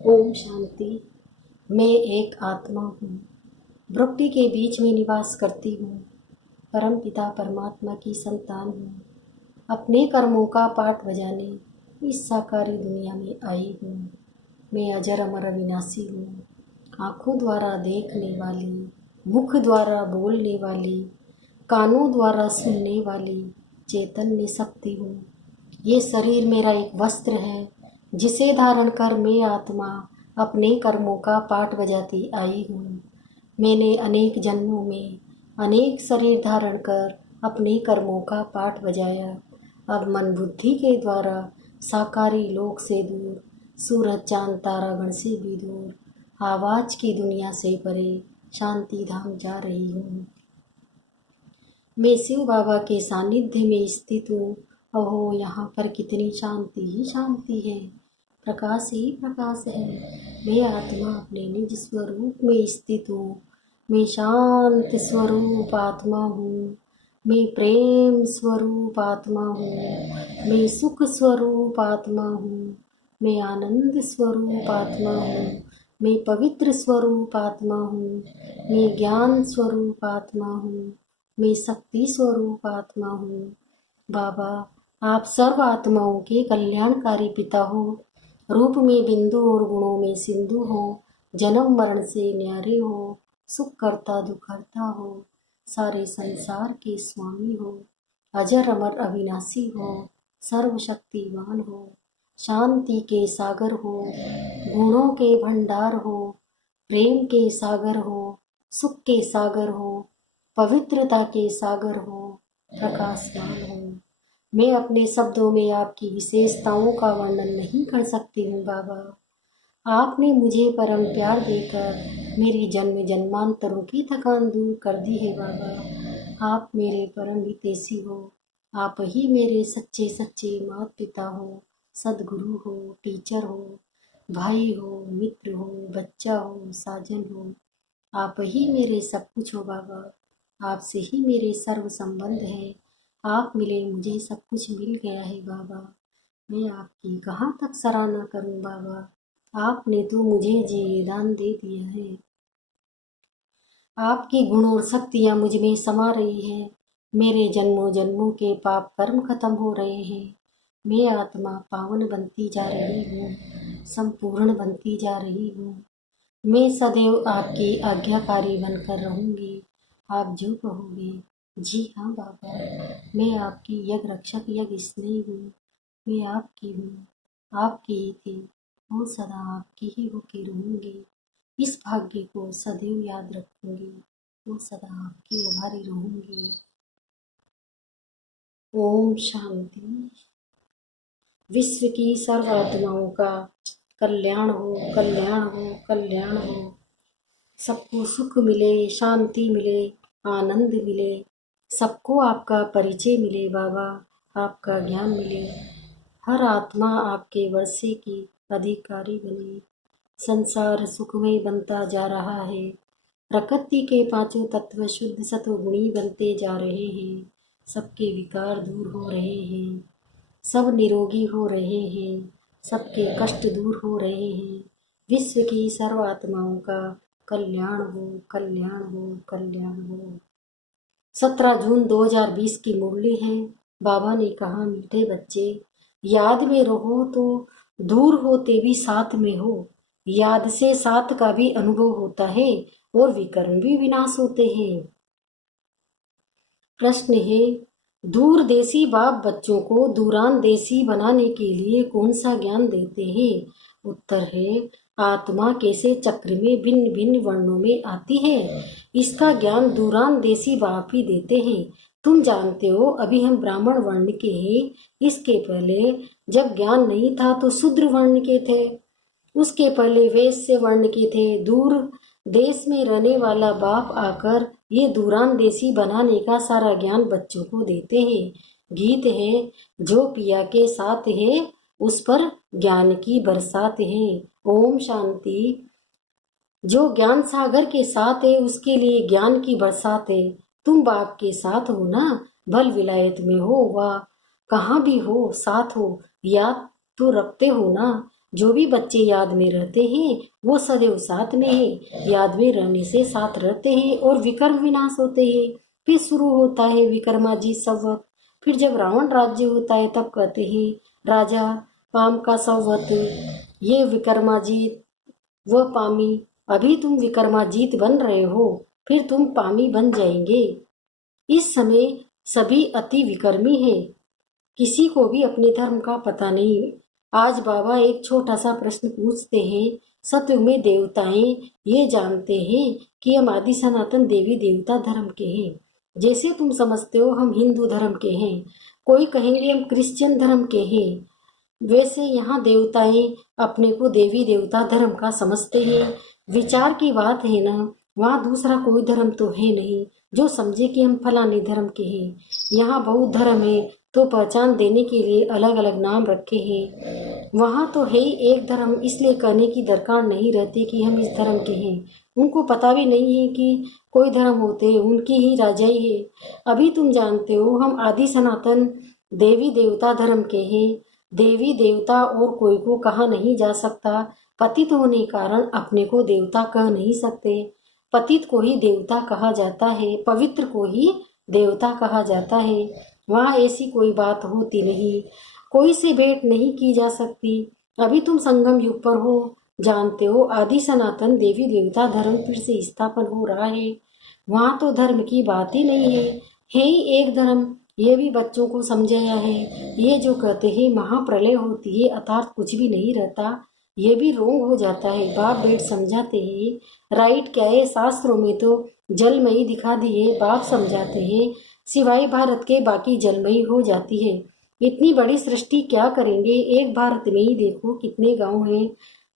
ओम शांति। मैं एक आत्मा हूँ, प्रकृति के बीच में निवास करती हूँ, परम पिता परमात्मा की संतान हूँ। अपने कर्मों का पाठ बजाने इस साकारी दुनिया में आई हूँ। मैं अजर अमर अविनाशी हूँ, आँखों द्वारा देखने वाली, मुख द्वारा बोलने वाली, कानों द्वारा सुनने वाली चैतन्य शक्ति हूँ। ये शरीर मेरा एक वस्त्र है जिसे धारण कर मैं आत्मा अपने कर्मों का पाठ बजाती आई हूँ। मैंने अनेक जन्मों में अनेक शरीर धारण कर अपने कर्मों का पाठ बजाया। अब मन बुद्धि के द्वारा साकारी लोक से दूर, सूरज चांद तारागण से भी दूर, आवाज की दुनिया से परे शांति धाम जा रही हूँ। मैं शिव बाबा के सानिध्य में स्थित हूँ। अहो, यहाँ पर कितनी शांति ही शांति है, प्रकाश ही प्रकाश है। मैं आत्मा अपने निज स्वरूप में स्थित हूँ। मैं शांत स्वरूप आत्मा हूँ। मैं प्रेम स्वरूप आत्मा हूँ। मैं सुख स्वरूप आत्मा हूँ। मैं आनंद स्वरूप आत्मा हूँ। मैं पवित्र स्वरूप आत्मा हूँ। मैं ज्ञान स्वरूप आत्मा हूँ। मैं शक्ति स्वरूप आत्मा हूँ। बाबा, आप सर्व आत्माओं के कल्याणकारी पिता हो। रूप में बिंदु और गुणों में सिंधु हो। जन्म मरण से न्यारे हो। सुख करता दुख हरता हो। सारे संसार के स्वामी हो। अजर अमर अविनाशी हो। सर्वशक्तिवान हो। शांति के सागर हो। गुणों के भंडार हो। प्रेम के सागर हो। सुख के सागर हो। पवित्रता के सागर हो। प्रकाशमान हो। मैं अपने शब्दों में आपकी विशेषताओं का वर्णन नहीं कर सकती हूँ बाबा। आपने मुझे परम प्यार देकर मेरी जन्म जन्मांतरों की थकान दूर कर दी है बाबा। आप मेरे परम हितैषी हो। आप ही मेरे सच्चे सच्चे माता पिता हो, सदगुरु हो, टीचर हो, भाई हो, मित्र हो, बच्चा हो, साजन हो। आप ही मेरे सब कुछ हो बाबा। आपसे ही मेरे सर्व संबंध है। आप मिले मुझे सब कुछ मिल गया है बाबा। मैं आपकी कहाँ तक सराहना करूं बाबा। आपने तो मुझे जीवदान दे दिया है। आपकी गुण और शक्तियाँ मुझ में समा रही है। मेरे जन्मों जन्मों के पाप कर्म खत्म हो रहे हैं। मैं आत्मा पावन बनती जा रही हूँ, संपूर्ण बनती जा रही हूँ। मैं सदैव आपकी आज्ञाकारी बनकर रहूँगी। आप जो कहोगे। जी हाँ बाबा, मैं आपकी यज्ञ रक्षक यज्ञ स्नेही हूँ। मैं आपकी हूँ, आपकी ही थी और सदा आपकी ही होके रहूँगी। इस भाग्य को सदैव याद रखूँगी और सदा आपकी आभारी रहूँगी। ओम शांति। विश्व की सर्व आत्माओं का कल्याण हो, कल्याण हो, कल्याण हो। सबको सुख मिले, शांति मिले, आनंद मिले। सबको आपका परिचय मिले बाबा, आपका ज्ञान मिले। हर आत्मा आपके वर्षे की अधिकारी बने। संसार सुखमय बनता जा रहा है। प्रकृति के पांचों तत्व शुद्ध सत्वगुणी बनते जा रहे हैं। सबके विकार दूर हो रहे हैं। सब निरोगी हो रहे हैं। सबके कष्ट दूर हो रहे हैं। विश्व की सर्व आत्माओं का कल्याण हो, कल्याण हो, कल्याण हो। 17 जून 2020 की मुरली है। बाबा ने कहा, मीठे बच्चे, याद में रहो तो दूर होते भी साथ में हो। याद से साथ का भी अनुभव होता है और विकर्म भी विनाश होते हैं। प्रश्न है, दूर देसी बाप बच्चों को दूरान देसी बनाने के लिए कौन सा ज्ञान देते हैं? उत्तर है, आत्मा कैसे चक्र में भिन्न भिन्न वर्णों में आती है, इसका ज्ञान दूरान देसी बाप ही देते हैं। तुम जानते हो, अभी हम ब्राह्मण वर्ण के हैं। इसके पहले जब ज्ञान नहीं था तो शूद्र वर्ण के थे। उसके पहले वैश्य वर्ण के थे। दूर देश में रहने वाला बाप आकर ये दूरान देसी बनाने का सारा ज्ञान बच्चों को देते हैं। गीत है, जो पिया के साथ है उस पर ज्ञान की बरसात है। ओम शांति। जो ज्ञान सागर के साथ है उसके लिए ज्ञान की बरसात है। तुम बाप के साथ हो ना, भल विलायत में हो वा कहाँ भी हो, साथ हो, याद तो रखते हो ना। जो भी बच्चे याद में रहते हैं वो सदैव साथ में है। याद में रहने से साथ रहते हैं और विकर्म विनाश होते हैं। फिर शुरू होता है विक्रमाजीत संवत। फिर जब रावण राज्य होता है तब कहते हैं राजा पाम का संवत। ये विक्रमाजीत व पामी, अभी तुम विक्रमाजीत बन रहे हो, फिर तुम पामी बन जाएंगे। इस समय सभी अति विकर्मी हैं, किसी को भी अपने धर्म का पता नहीं। आज बाबा एक छोटा सा प्रश्न पूछते हैं। सत्य में देवताएं ये जानते हैं कि हम आदि सनातन देवी देवता धर्म के हैं। जैसे तुम समझते हो हम हिंदू धर्म के हैं, कोई कहेंगे हम क्रिश्चियन धर्म के हैं, वैसे यहाँ देवताएं अपने को देवी देवता धर्म का समझते हैं। विचार की बात है ना, वहाँ दूसरा कोई धर्म तो है नहीं जो समझे कि हम फलाने धर्म के हैं। यहाँ बहुत धर्म है तो पहचान देने के लिए अलग अलग नाम रखे हैं। वहाँ तो है ही एक धर्म, इसलिए कहने की दरकार नहीं रहती कि हम इस धर्म के हैं। उनको पता भी नहीं है कि कोई धर्म होते उनकी ही राजाई है। अभी तुम जानते हो हम आदि सनातन देवी देवता धर्म के हैं। देवी देवता और कोई को कहा नहीं जा सकता। पतित होने कारण अपने को देवता कह नहीं सकते। पतित को ही देवता कहा जाता है, पवित्र को ही देवता कहा जाता है। वहाँ ऐसी कोई बात होती नहीं, कोई से भेंट नहीं की जा सकती। अभी तुम संगम युग पर हो, जानते हो आदि सनातन देवी देवता धर्म फिर से स्थापन हो रहा है। वहाँ तो धर्म की बात ही नहीं है ही एक धर्म। ये भी बच्चों को समझाया है। ये जो कहते हैं महाप्रलय होती है अर्थात कुछ भी नहीं रहता, ये भी रोंग हो जाता है। बाप बेट समझाते हैं राइट क्या है, शास्त्रों में तो जलमयी दिखा दिए। बाप समझाते हैं सिवाय भारत के बाकी जलमयी हो जाती है। इतनी बड़ी सृष्टि क्या करेंगे, एक भारत में ही देखो कितने गांव हैं।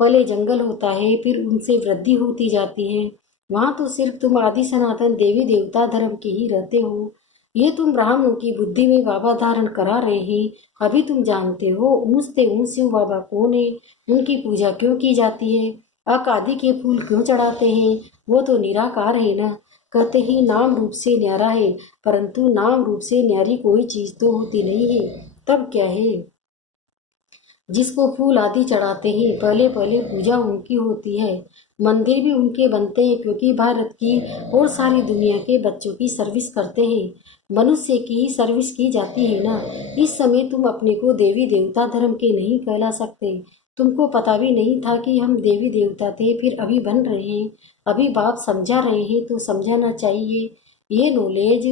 पहले जंगल होता है फिर उनसे वृद्धि होती जाती है। वहाँ तो सिर्फ तुम आदि सनातन देवी देवता धर्म के ही रहते हो। ये तुम ब्राह्मणों की बुद्धि में बाबा धारण करा रहे हैं। अभी तुम जानते हो ऊँचते ऊँच शिव बाबा कौन है, उनकी पूजा क्यों की जाती है, अकादि के फूल क्यों चढ़ाते हैं। वो तो निराकार है ना। कहते ही नाम रूप से न्यारा है, परंतु नाम रूप से न्यारी कोई चीज तो होती नहीं है। तब क्या है, जिसको फूल आदि चढ़ाते हैं पहले पहले पूजा उनकी होती है। मंदिर भी उनके बनते हैं क्योंकि भारत की और सारी दुनिया के बच्चों की सर्विस करते हैं। मनुष्य की ही सर्विस की जाती है ना। इस समय तुम अपने को देवी देवता धर्म के नहीं कहला सकते। तुमको पता भी नहीं था कि हम देवी देवता थे, फिर अभी बन रहे हैं। अभी बाप समझा रहे हैं तो समझाना चाहिए। ये नॉलेज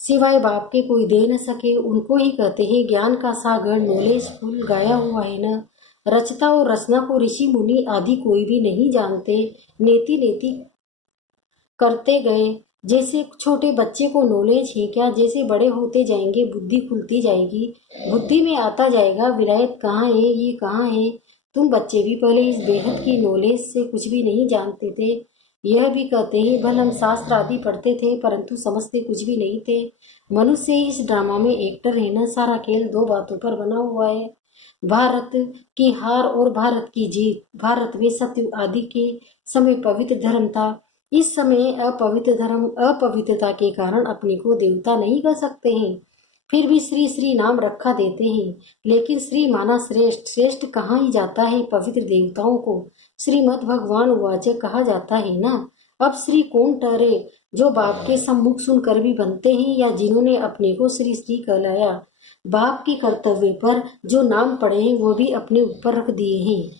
सिवाय बाप के कोई दे न सके। उनको ही कहते हैं ज्ञान का सागर, नॉलेज फुल गाया हुआ है ना। रचता और रचना को ऋषि मुनि आदि कोई भी नहीं जानते, नेति नेति करते गए। जैसे छोटे बच्चे को नॉलेज है क्या, जैसे बड़े होते जाएंगे बुद्धि खुलती जाएगी, बुद्धि में आता जाएगा विलायत कहाँ है, ये कहाँ है। तुम बच्चे भी पहले इस बेहद की नॉलेज से कुछ भी नहीं जानते थे। यह भी कहते हैं भल हम शास्त्र आदि पढ़ते थे परंतु समझते कुछ भी नहीं थे। मनुष्य इस ड्रामा में एक्टर है ना। सारा खेल दो बातों पर बना हुआ है, भारत की हार और भारत की जीत। भारत में सत्य आदि के समय पवित्र धर्म था, इस समय अपवित्र धर्म। अपवित्रता के कारण अपने को देवता नहीं कह सकते हैं, फिर भी श्री श्री नाम रखा देते हैं। लेकिन श्री माना श्रेष्ठ, श्रेष्ठ कहाँ ही जाता है पवित्र देवताओं को। श्रीमद् भगवान वाच कहा जाता है ना। अब श्री कौन ठहरे, जो बाप के सम्मुख सुनकर भी बनते हैं या जिन्होंने अपने को श्री श्री कहलाया। बाप के कर्तव्य पर जो नाम पड़े हैं वो भी अपने ऊपर रख दिए हैं।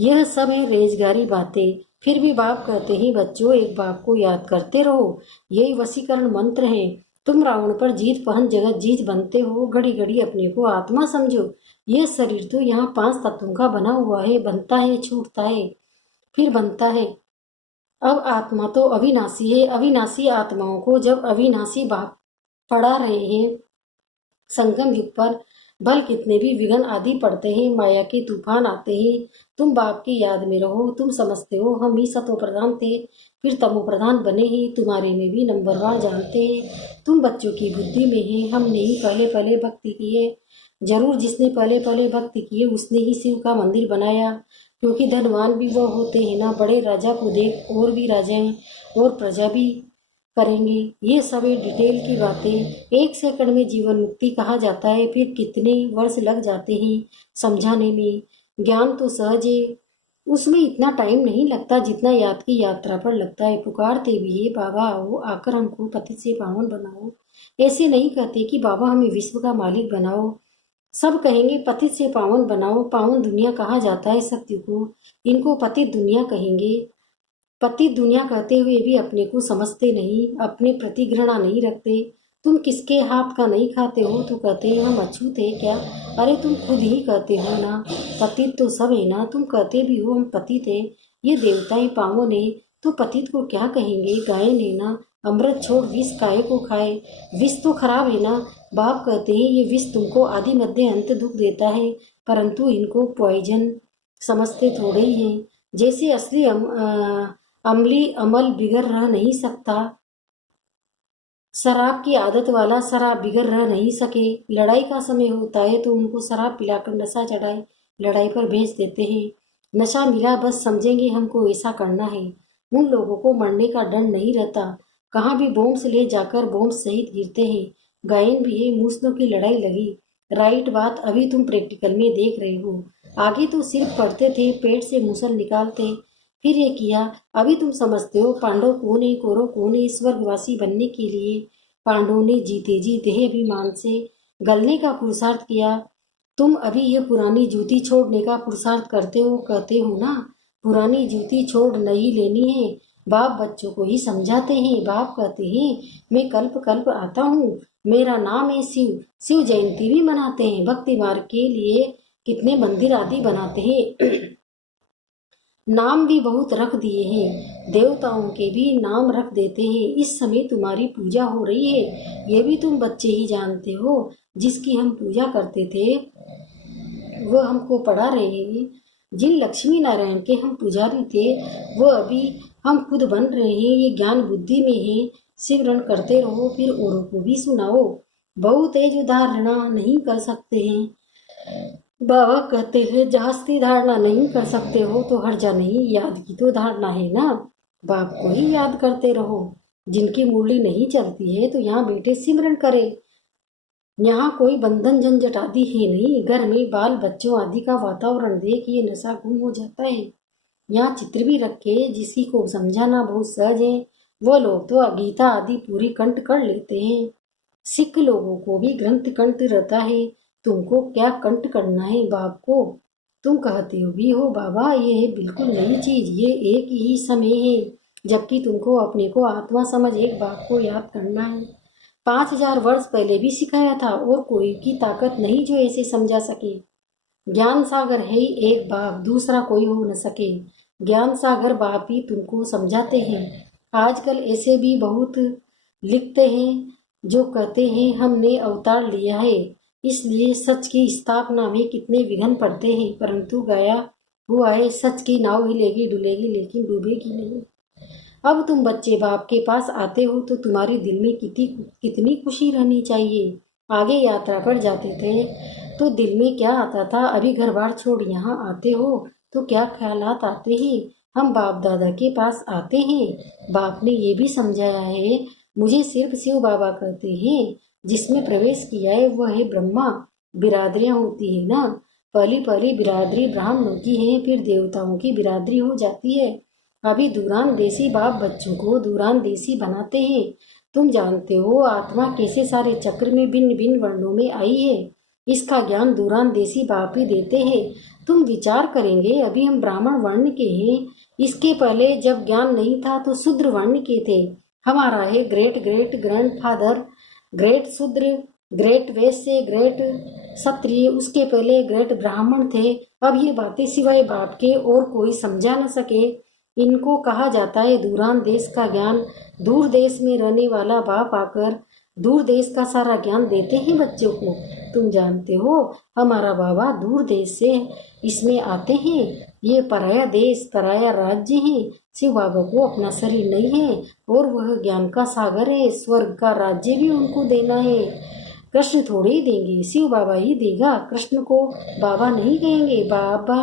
यह सब है रेजगारी बातें। फिर भी बाप कहते हैं बच्चों एक बाप को याद करते रहो, यही वशीकरण मंत्र है। तुम रावण पर जीत पहन जगत जीत बनते हो, घड़ी घड़ी अपने को आत्मा समझो। यह शरीर तो यहाँ 5 तत्वों का बना हुआ है, बनता है छूटता है फिर बनता है। अब आत्मा तो अविनाशी है। अविनाशी आत्माओं को जब अविनाशी बाप पढ़ा रहे हैं संगम युग पर, भल कितने भी विघ्न आदि पड़ते हैं, माया के तूफान आते हैं, तुम बाप की याद में रहो। तुम समझते हो हम ही सतो प्रधान थे फिर तमो प्रधान बने ही, तुम्हारे में भी नंबरवार जानते हैं। तुम बच्चों की बुद्धि में है, हमने ही पहले पहले भक्ति की है। जरूर जिसने पहले पहले भक्ति की है उसने ही शिव का मंदिर बनाया, क्योंकि धनवान भी वो होते हैं ना। बड़े राजा को देख और भी राजाएं और प्रजा भी करेंगे। ये सभी डिटेल की बातें। 1 सेकंड में जीवन मुक्ति कहा जाता है, फिर कितने वर्ष लग जाते हैं समझाने में। ज्ञान तो सहज है, उसमें इतना टाइम नहीं लगता जितना याद की यात्रा पर लगता है। पुकारते भी है, बाबा आओ, आकर हमको पतित से पावन बनाओ। ऐसे नहीं कहते कि बाबा हमें विश्व का मालिक बनाओ। सब कहेंगे पतित से पावन बनाओ। पावन दुनिया कहा जाता है सत्य को, इनको पतित दुनिया कहेंगे। पतित दुनिया कहते हुए भी अपने को समझते नहीं, अपने प्रति घृणा नहीं रखते। तुम किसके हाथ का नहीं खाते हो तो कहते हैं हम अछूत है क्या? अरे तुम खुद ही कहते हो ना, पतित तो सब है ना। तुम कहते भी हो हम पतित है, ये देवताएं पावन है, तो पतित को क्या कहेंगे? गायन है ना, अमृत छोड़ विष काहे को खाए? विष तो खराब है ना। बाप कहते हैं ये विष तुमको आदि मध्य अंत दुख देता है, परंतु इनको पॉइजन समझते थोड़े ही हैं। जैसे असली अमली अमल बिगड़ रह नहीं सकता, शराब की आदत वाला शराब बिगड़ रह नहीं सके। लड़ाई का समय होता है तो उनको शराब पिलाकर नशा चढ़ाए लड़ाई पर भेज देते हैं। नशा मिला बस समझेंगे हमको ऐसा करना है। उन लोगों को मरने का डर नहीं रहता, कहाँ भी बॉम्ब से ले जाकर बॉम्ब सहित गिरते हैं। गायन भी है, मूसलों की लड़ाई लगी। राइट बात अभी तुम प्रैक्टिकल में देख रहे हो। आगे तो सिर्फ पढ़ते थे, पेट से मूसल निकालते, फिर ये किया। अभी तुम समझते हो पांडव कौन है, कौरव कौन है। स्वर्गवासी बनने के लिए पांडवों ने जीते जी देह अभिमान से गलने का पुरुषार्थ किया। तुम अभी ये पुरानी जूती छोड़ने का पुरुषार्थ करते हो, कहते हो ना पुरानी जूती छोड़ नहीं लेनी है। बाप बच्चों को ही समझाते हैं। बाप कहते हैं मैं कल्प कल्प आता हूँ, मेरा नाम है शिव। शिव जयंती भी मनाते हैं, भक्ति मार्ग के लिए कितने मंदिर आदि बनाते हैं। नाम भी बहुत रख दिए हैं, देवताओं के भी नाम रख देते हैं। इस समय तुम्हारी पूजा हो रही है, ये भी तुम बच्चे ही जानते हो। जिसकी हम पूजा करते थे वो हमको पढ़ा रहे हैं। जिन लक्ष्मी नारायण के हम पुजारी थे वो अभी हम खुद बन रहे हैं। ये ज्ञान बुद्धि में है, सिमरन करते रहो फिर औरों को भी सुनाओ। बहुत है जो धारणा नहीं कर सकते हैं। बाबा कहते हैं जास्ती धारणा नहीं कर सकते हो तो हर्जा नहीं, याद की तो धारणा है ना। बाप को ही याद करते रहो। जिनकी मुरली नहीं चलती है तो यहाँ बैठे सिमरन करे। यहाँ कोई बंधन झंझट आदि है नहीं। घर में बाल बच्चों आदि का वातावरण देख ये नशा गुम हो जाता है। यहाँ चित्र भी रखे, जिसी को समझाना बहुत सहज है वो लोग तो गीता आदि पूरी कंठ कर लेते हैं। सिख लोगों को भी ग्रंथ कंठ रहता है, तुमको क्या कंठ करना है बाप को? तुम कहते हो भी हो बाबा ये है बिल्कुल नई चीज, ये एक ही समय है, जबकि तुमको अपने को आत्मा समझ एक बाप को याद करना है। 5000 वर्ष पहले भी सिखाया था और कोई की ताकत नहीं जो ऐसे समझा सके। ज्ञान सागर है ही एक बाप, दूसरा कोई हो न सके। ज्ञान सागर बाप ही तुमको समझाते हैं। आजकल ऐसे भी बहुत लिखते हैं जो कहते हैं हमने अवतार लिया है, इसलिए सच की स्थापना में कितने विघ्न पड़ते हैं। परंतु गया हुआ है, सच की नाव हिलेगी डुलेगी लेकिन डूबेगी नहीं। अब तुम बच्चे बाप के पास आते हो तो तुम्हारे दिल में कितनी खुशी रहनी चाहिए। आगे यात्रा पर जाते थे तो दिल में क्या आता था, अभी घर बार छोड़ यहाँ आते हो तो क्या ख्यालात आते हैं। हम बाप दादा के पास आते हैं, बाप ने ये भी समझाया है। मुझे सिर्फ शिव बाबा कहते हैं, जिसमें प्रवेश किया है वह है ब्रह्मा। बिरादरियां होती है ना, पहली पहली बिरादरी ब्राह्मणों की है, फिर देवताओं की बिरादरी हो जाती है। अभी दूरान देसी बाप बच्चों को दूरान देसी बनाते हैं। तुम जानते हो आत्मा कैसे सारे चक्र में भिन्न भिन्न वर्णों में आई है, इसका ज्ञान दूरान देसी बाप ही देते हैं। तुम विचार करेंगे अभी हम ब्राह्मण वर्ण के हैं, इसके पहले जब ज्ञान नहीं था तो शूद्र वर्ण के थे। हमारा है ग्रेट ग्रेट ग्रैंडफादर ग्रेट शूद्र, ग्रेट वैश्य, ग्रेट क्षत्रिय, उसके पहले ग्रेट ब्राह्मण थे। अब ये बातें सिवाय बाप के और कोई समझा न सके। इनको कहा जाता है दूरान देश का ज्ञान। दूर देश में रहने वाला बाप आकर दूर देश का सारा ज्ञान देते हैं बच्चों को। तुम जानते हो हमारा बाबा दूर देश से इसमें आते हैं। ये पराया देश पराया राज्य है। शिव बाबा को अपना शरीर नहीं है और वह ज्ञान का सागर है। स्वर्ग का राज्य भी उनको देना है। कृष्ण थोड़े ही देंगे, शिव बाबा ही देगा। कृष्ण को बाबा नहीं कहेंगे, बाबा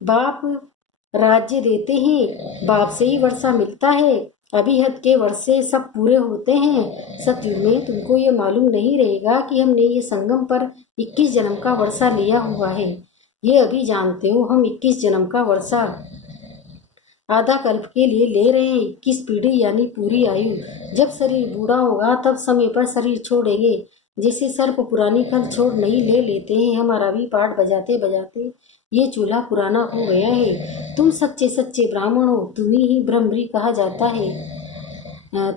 बाप राज्य देते हैं। बाप से ही वर्षा मिलता है। अभिहत के वर्षे सब पूरे होते हैं। सतयुग में तुमको ये मालूम नहीं रहेगा कि हमने ये संगम पर 21 जन्म का वर्षा लिया हुआ है। ये अभी जानते हो, हम 21 जन्म का वर्षा आधा कल्प के लिए ले रहे हैं। 21 पीढ़ी यानी पूरी आयु। जब शरीर बूढ़ा होगा तब समय पर शरीर छोड़ेंगे। जैसे सर्प पुरानी खल छोड़ नई ले लेते हैं, हमारा भी पाठ बजाते बजाते ये चूल्हा पुराना हो गया है। तुम सच्चे सच्चे ब्राह्मण हो, तुम्ही ही ब्रह्मरी कहा जाता है।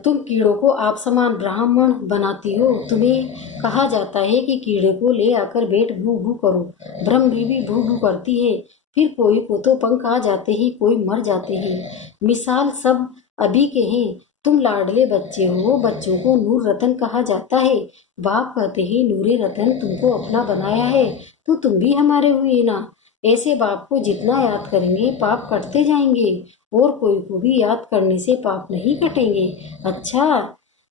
तुम कीड़ों को आप समान ब्राह्मण बनाती हो। तुम्हें कहा जाता है कि कीड़े को ले आकर बैठ भू भू करो। ब्रह्मरी भी भू भू करती है। फिर कोई को तो पंख आ जाते हैं, कोई मर जाते हैं। मिसाल सब अभी के हैं। तुम लाडले बच्चे हो, बच्चों को नूर रतन कहा जाता है। बाप कहते हैं नूरे रतन तुमको अपना बनाया है, तो तुम भी हमारे हुए ना। ऐसे बाप को जितना याद करेंगे पाप कटते जाएंगे, और कोई को भी याद करने से पाप नहीं कटेंगे। अच्छा,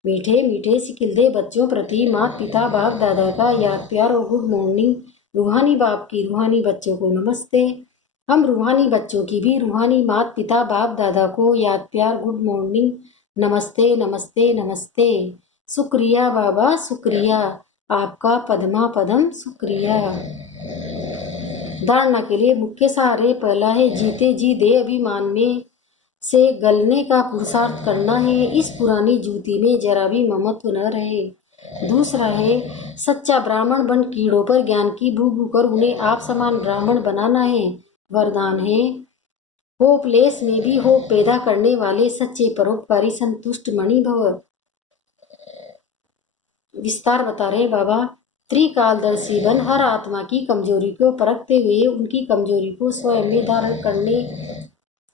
मीठे मीठे सिकिलदे बच्चों प्रति माता पिता बाप दादा का याद प्यार और गुड मॉर्निंग। रूहानी बाप की रूहानी बच्चों को नमस्ते। हम रूहानी बच्चों की भी रूहानी माता पिता बाप दादा को याद प्यार गुड मॉर्निंग, नमस्ते नमस्ते नमस्ते। शुक्रिया बाबा शुक्रिया, आपका पद्मा पदम शुक्रिया। धारणा के लिए मुख्य सहारे पहला है जीते जी दे अभिमान में से गलने का पुरुषार्थ करना है। इस पुरानी जूती में जरा भी ममत्व न रहे। दूसरा है सच्चा ब्राह्मण बन कीड़ों पर ज्ञान की भू भू कर उन्हें आप समान ब्राह्मण बनाना है। वरदान है होपलेस में भी होप पैदा करने वाले सच्चे परोपकारी संतुष्ट मणि भव। विस्तार बता रहे बाबा। त्रिकालदर्शी बन हर आत्मा की कमजोरी को परखते हुए उनकी कमजोरी को स्वयं में धारण करने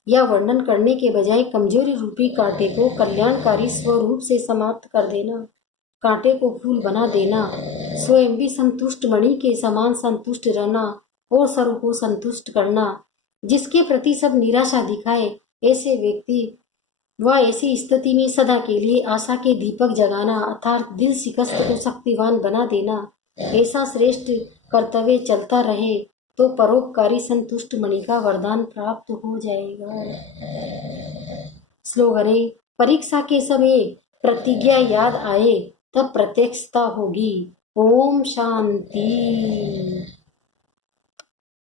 या वर्णन करने के बजाय कमजोरी रूपी कांटे को कल्याणकारी स्वरूप से समाप्त कर देना, कांटे को फूल बना देना, स्वयं भी संतुष्ट मणि के समान संतुष्ट रहना और सर्व को संतुष्ट करना। जिसके प्रति सब निराशा दिखाए ऐसे व्यक्ति व ऐसी स्थिति में सदा के लिए आशा के दीपक जगाना अर्थात दिल शिकस्त को शक्तिवान बना देना, ऐसा श्रेष्ठ कर्तव्य चलता रहे तो परोपकारी संतुष्ट मणि का वरदान प्राप्त हो जाएगा। स्लोगन है परीक्षा के समय प्रतिज्ञा याद आए तब प्रत्यक्षता होगी। ओम शांति।